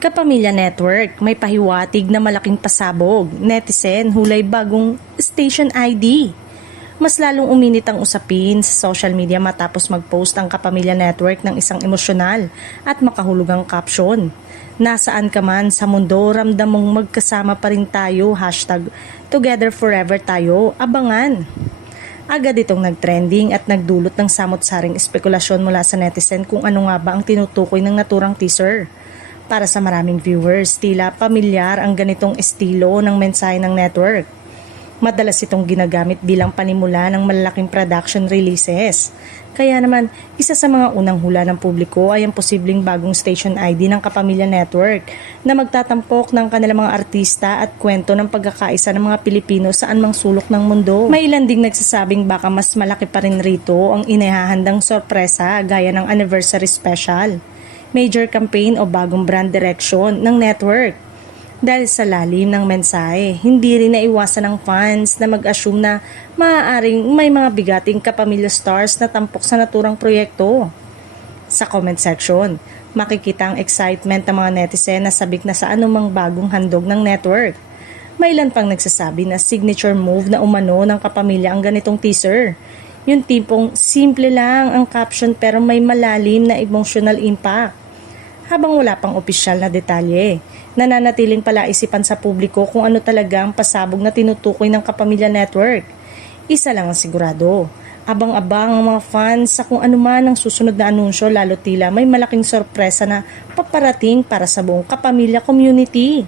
Kapamilya Network, may pahiwatig na malaking pasabog. Netizen, hulay bagong station ID. Mas lalong uminit ang usapin sa social media matapos mag-post ang Kapamilya Network ng isang emosyonal at makahulugang caption. Nasaan ka man sa mundo, ramdam mong magkasama pa rin tayo, #Together Forever tayo, abangan. Agad itong nag-trending at nagdulot ng samot-saring espekulasyon mula sa netizen kung ano nga ba ang tinutukoy ng naturang teaser. Para sa maraming viewers, tila pamilyar ang ganitong estilo ng mensahe ng network. Madalas itong ginagamit bilang panimula ng malalaking production releases. Kaya naman, isa sa mga unang hula ng publiko ay ang posibleng bagong station ID ng Kapamilya Network na magtatampok ng kanilang mga artista at kwento ng pagkakaisa ng mga Pilipino saan mang sulok ng mundo. May ilan ding nagsasabing baka mas malaki pa rin rito ang inihahandang sorpresa gaya ng anniversary special, major campaign o bagong brand direction ng network. Dahil sa lalim ng mensahe, hindi rin naiwasan ng fans na mag-assume na maaaring may mga bigating Kapamilya stars na tampok sa naturang proyekto. Sa comment section, makikita ang excitement ng mga netizen na sabik na sa anumang bagong handog ng network. May ilan pang nagsasabi na signature move na umano ng Kapamilya ang ganitong teaser. Yung tipong simple lang ang caption pero may malalim na emotional impact. Habang wala pang opisyal na detalye, nananatiling palaisipan sa publiko kung ano talaga ang pasabog na tinutukoy ng Kapamilya Network. Isa lang ang sigurado, abang-abang ang mga fans sa kung ano man ang susunod na anunsyo, lalo tila may malaking sorpresa na paparating para sa buong Kapamilya community.